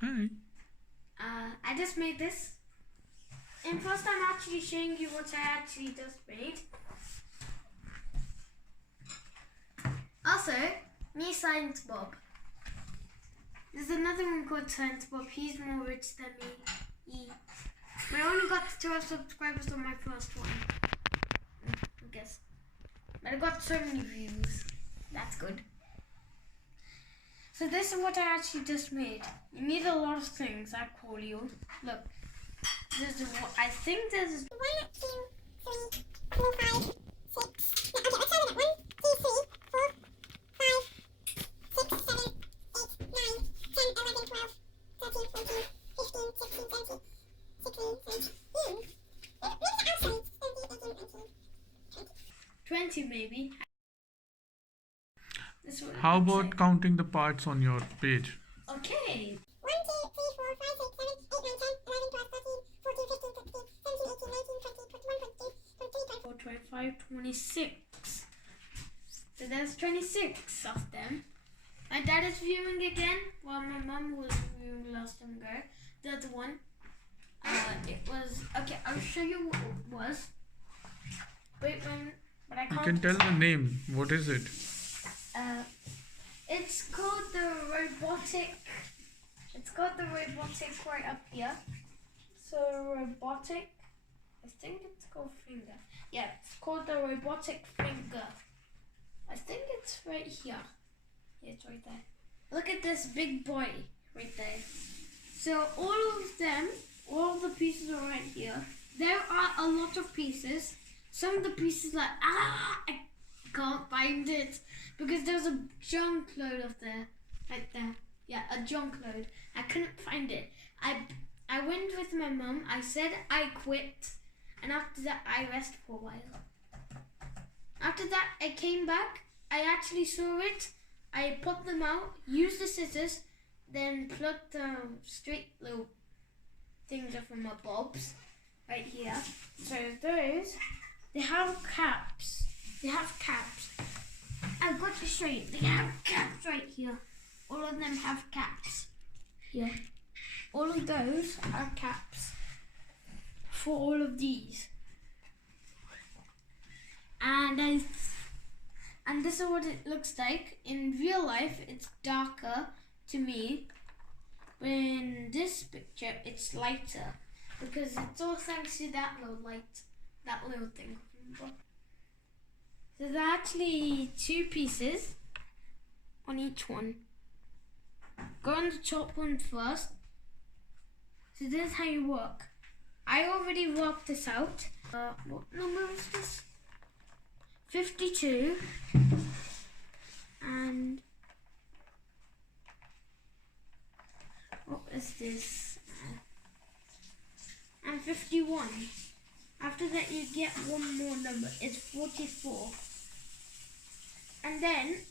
Hi. I just made this. And first I'm actually showing you what I actually just made. Also, me Science Bob. There's another one called Science Bob. He's more rich than me. But I only got 12 subscribers on my first one. I guess. But I got so many views. That's good. So this is what I actually just made. You need a lot of things, I call you. Look. This is what I think this is 1, 2, 3, 4, 5, 6. No, okay, let's start with 1, 2, 3, 4, 5, 6, 7, 8, 9, 10, 11, 12, 13, 14, 15, 16, 17, 16, 17. Maybe the outside. 17, 18, 19, 20 maybe. How about counting the parts on your page? Okay. 1, 2, 3, 4, 5, 6, 7, 8, 9, 10, 11, 12, 13, 14, 15, 16, 17, 18, 19, 20, 21, 22, 23, 24, 25, 26. So there's 26 of them. My dad is viewing again while my mum was viewing last time ago. The other one. It was okay, I'll show you what it was. But I can't. You can tell the name. What is it? It's called the robotic. It's got the robotic right up here. So robotic. I think it's called finger. Yeah, it's called the robotic finger. I think it's right here. Yeah, it's right there. Look at this big boy right there. So all of them, all the pieces are right here. There are a lot of pieces. Some of the pieces like I can't find it because there's a junk load of there, right there. Yeah, a junk load. I couldn't find it. I went with my mum. I said I quit, and after that I rested for a while. After that I came back. I actually saw it. I put them out, used the scissors, then plugged the straight little things off from my bobs right here. So those, they have caps. They have caps. I've got to show you. They have caps right here. All of them have caps. Here. All of those are caps for all of these. And this is what it looks like. In real life, it's darker to me. But in this picture, it's lighter. Because it's all thanks to that little light. That little thing. So there's actually 2 pieces on each one. Go on the top one first. So this is how you work. I already worked this out. What number is this? 52. And what is this? And 51. After that you get one more number. It's 44. And then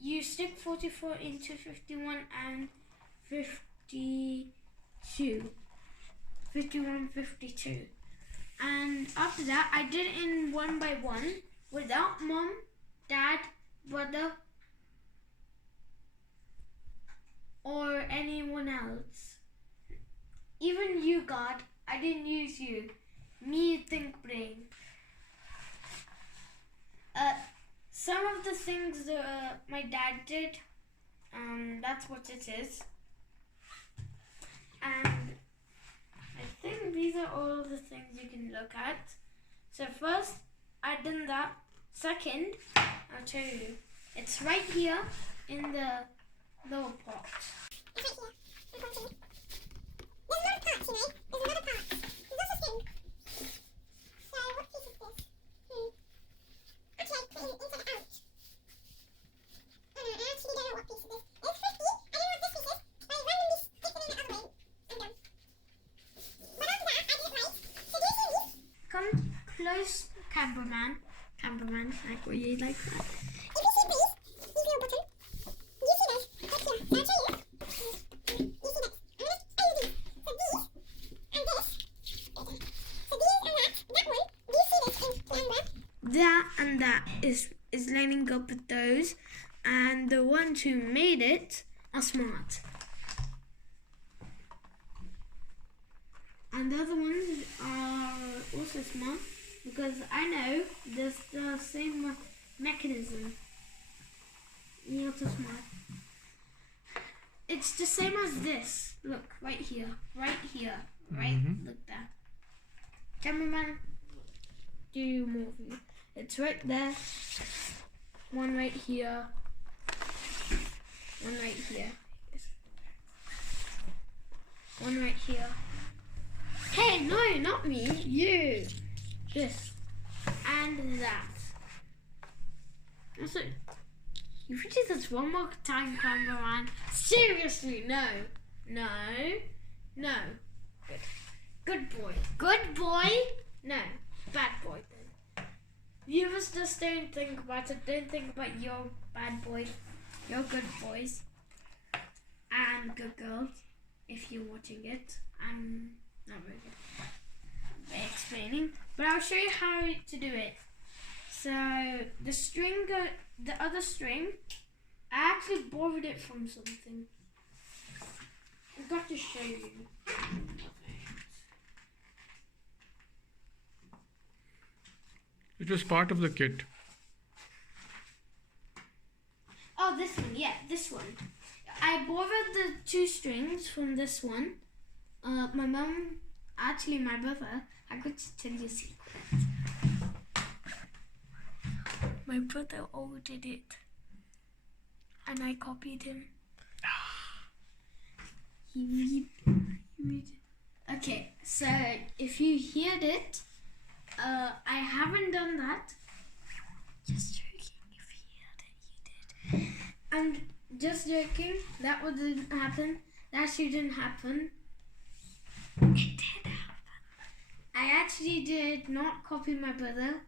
you stick 44 into 51 and 52. 51, 52. And after that, I did it in one by one without mom, dad, brother, or anyone else. Even you, God, I didn't use you. Me, think brain. Some of the things my dad did, that's what it is. And I think these are all the things you can look at. So first, I done that. Second, I'll tell you. It's right here in the lower part. It's right here. There's a lot of parts, you know. There's a lot of parts. There's also skin. So what piece is this? Okay, inside and out. I actually don't know what piece it is. It's 50. I don't know what this piece is. I randomly stick it in the other way. I'm done. But after that, I did it right. So do you see these? Come close, cameraman. Cameraman, like what you like that. If you see these little buttons, do you see those? Right here. I'll show you. You see those? I'm going to show you these. So these, and this. So these and that one. Do you see this in camera? That and that is lining up with those, and the ones who made it are smart. And the other ones are also small because I know there's the same mechanism. Not so small. It's the same as this. Look, right here, right? Look there. Cameraman, do more view. It's right there. One right here. One right here. One right here. Hey, no, not me. You. This. And that. That's it. You should do this one more time, cameraman. Seriously, no. No. No. Good. Good boy. Good boy. No. Bad boy then. Viewers, just don't think about it. Don't think about your bad boys. You're good boys. And good girls. If you're watching it. I'm not very good at explaining. But I'll show you how to do it. So the string, the other string, I actually borrowed it from something. I've got to show you. It was part of the kit. Oh, this one, yeah, this one. I borrowed the two strings from this one. My mum, actually my brother, I could tell you a secret. My brother ordered it, and I copied him. He read. Okay, so if you heard it, I haven't done that. Just joking. If you heard it, you did. And just joking. That didn't happen. That shouldn't happen. It did happen. I actually did not copy my brother.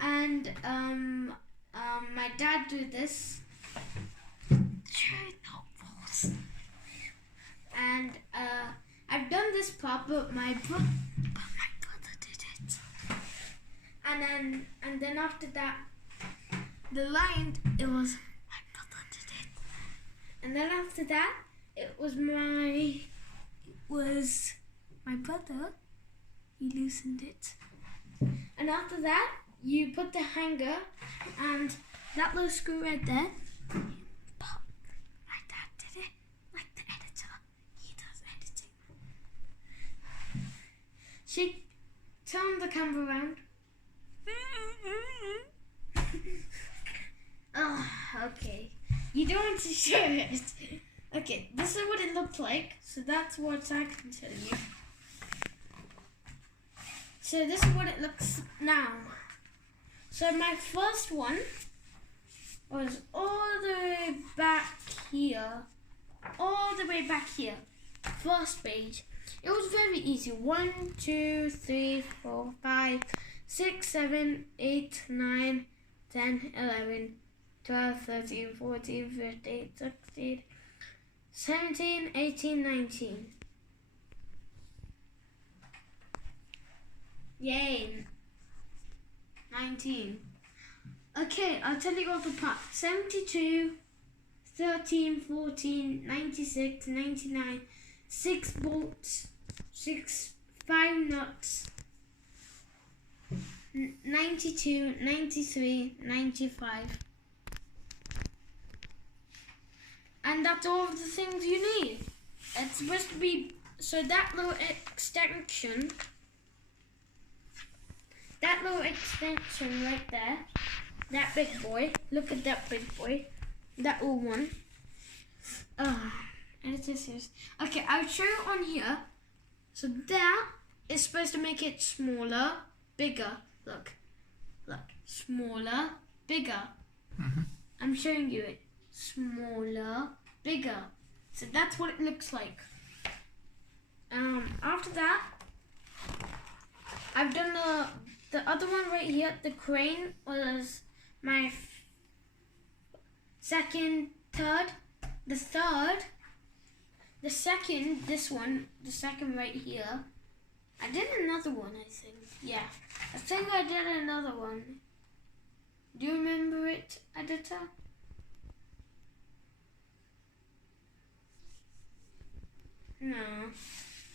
And my dad did this. And I've done this part, but my brother did it. And then after that, the line, it was my brother did it. And then after that, it was my brother. He loosened it. And after that, you put the hanger and that little screw right there. Pop. My dad did it, like the editor. He does editing. Turn the camera around. Oh, okay. You don't want to show it. Okay, this is what it looked like. So that's what I can tell you. So this is what it looks now. So my first one was all the way back here. All the way back here. First page. It was very easy. 1, 2, 3, 4, 5, 6, 7, 8, 9, 10, 11, 12, 13, 14, 15, 16, 17, 18, 19. Yay. 19. Okay, I'll tell you all the parts. 72, 13, 14, 96, 99, 6 bolts, 5 nuts, 92, 93, 95. And that's all of the things you need. It's supposed to be, so that little extension right there, that big boy, look at that big boy, that little one. And it is. Okay, I'll show you on here. So that is supposed to make it smaller, bigger. Look, smaller, bigger. I'm showing you it. Smaller, bigger. So that's what it looks like. After that, I've done the other one right here. The crane was my second, third. The second, this one, the second right here. I did another one, I think. Yeah, I think I did another one. Do you remember it, editor? No.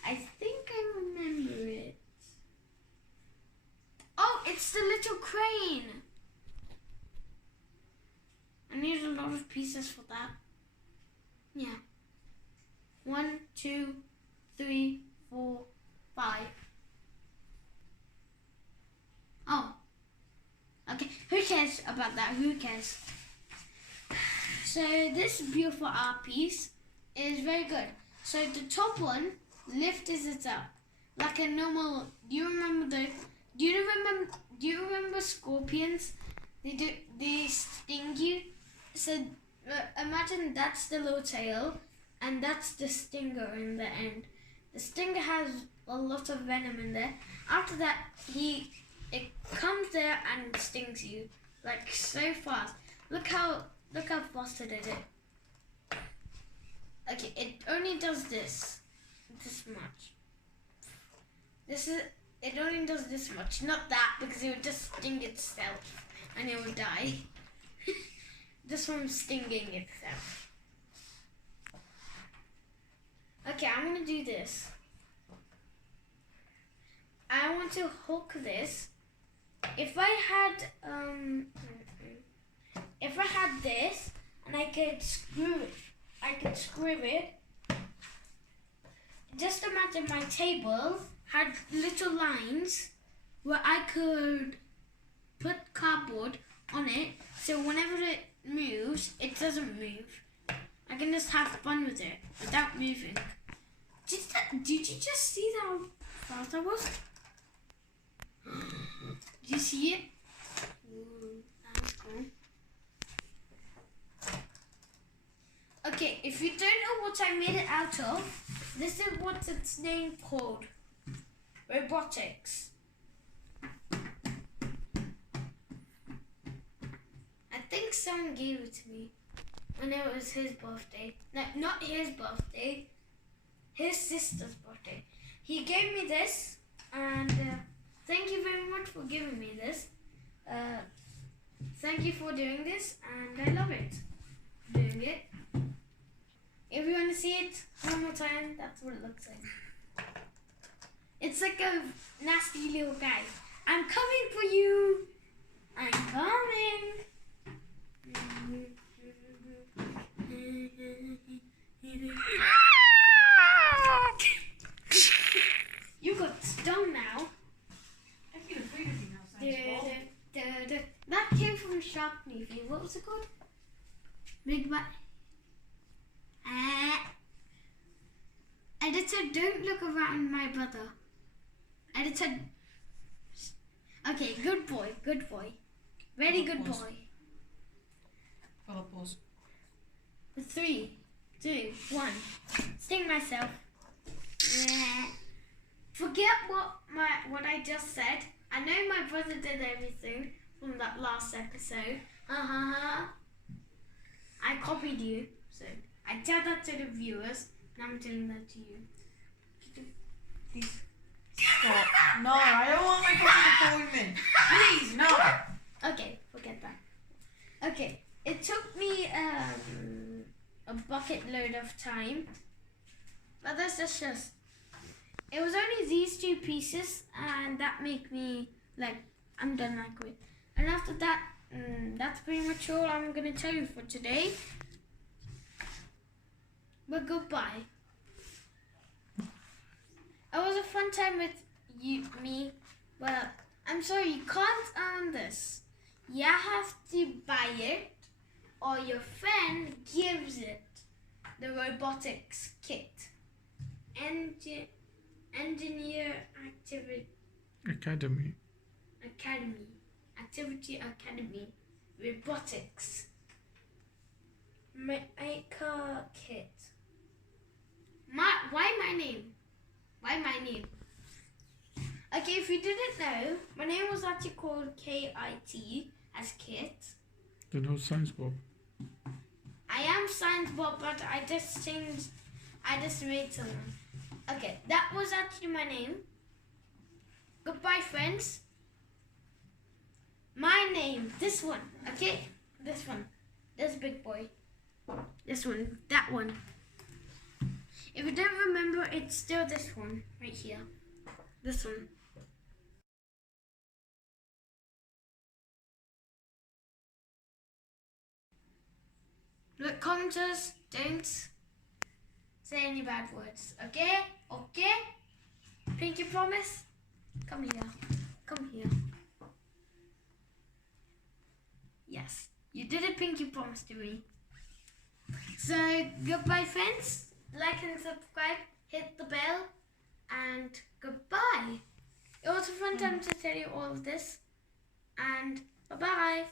I think I remember it. Oh, it's the little crane. I need a lot of pieces for that. Yeah. 1, 2, 3, 4, 5. Oh. Okay, who cares about that? Who cares? So this beautiful art piece is very good. So the top one lifts it up like a normal. Do you remember scorpions? They sting you. So imagine that's the little tail, and that's the stinger in the end. The stinger has a lot of venom in there. After that, it comes there and stings you like so fast. Look how fast it did it. Okay, it only does this much. It only does this much, not that, because it would just sting itself and it would die. Just from stinging itself. Okay, I'm gonna do this. I want to hook this. If I had this and I could screw it. Just imagine my table had little lines where I could put cardboard on it, so whenever it moves, it doesn't move. I can just have fun with it without moving. Did you just see how fast I was? Did you see it? Ooh, that's cool. Okay, if you don't know what I made it out of, this is what it's named called. Robotics. I think someone gave it to me when it was his birthday. No, not his birthday. His sister's birthday. He gave me this, and thank you very much for giving me this. Thank you for doing this, and I love it. Doing it. If you want to see it one more time, that's what it looks like. It's like a nasty little guy. I'm coming for you. I'm coming. You got stung now. I feel afraid of you now, sciencebob. That came from a shark movie. What was it called? Big Bad. Editor, don't look around my brother. Editor. Okay, good boy, good boy. Very good boy. Follow pause. 3, 2, 1. Sting myself. Forget what I just said. I know my brother did everything from that last episode. I copied you, so I tell that to the viewers, and I'm telling that to you. Please stop. No, I don't want my brother to call me. Please, no. Okay, forget that. Okay, it took me a bucket load of time, but that's just. It was only these 2 pieces, and that make me like I'm done. I quit. And after that, that's pretty much all I'm gonna tell you for today. But goodbye. It was a fun time with me, but I'm sorry, you can't earn this. You have to buy it, or your friend gives it. The robotics kit. Engineer Academy. Activity Academy. Robotics. Maker kit. Why my name? Why my name? Okay, if you didn't know, my name was actually called KIT as Kit. Then who's sciencebob? I am sciencebob, but I just made someone. Okay, that was actually my name. Goodbye, friends. My name, this one, okay? This one, this big boy. This one, that one. If you don't remember, it's still this one right here. This one. Look, commenters, don't say any bad words. Okay? Okay? Pinky promise? Come here. Come here. Yes, you did a pinky promise to me. So, goodbye friends. Like and subscribe, hit the bell, and goodbye. It was a fun time to tell you all of this, and bye-bye.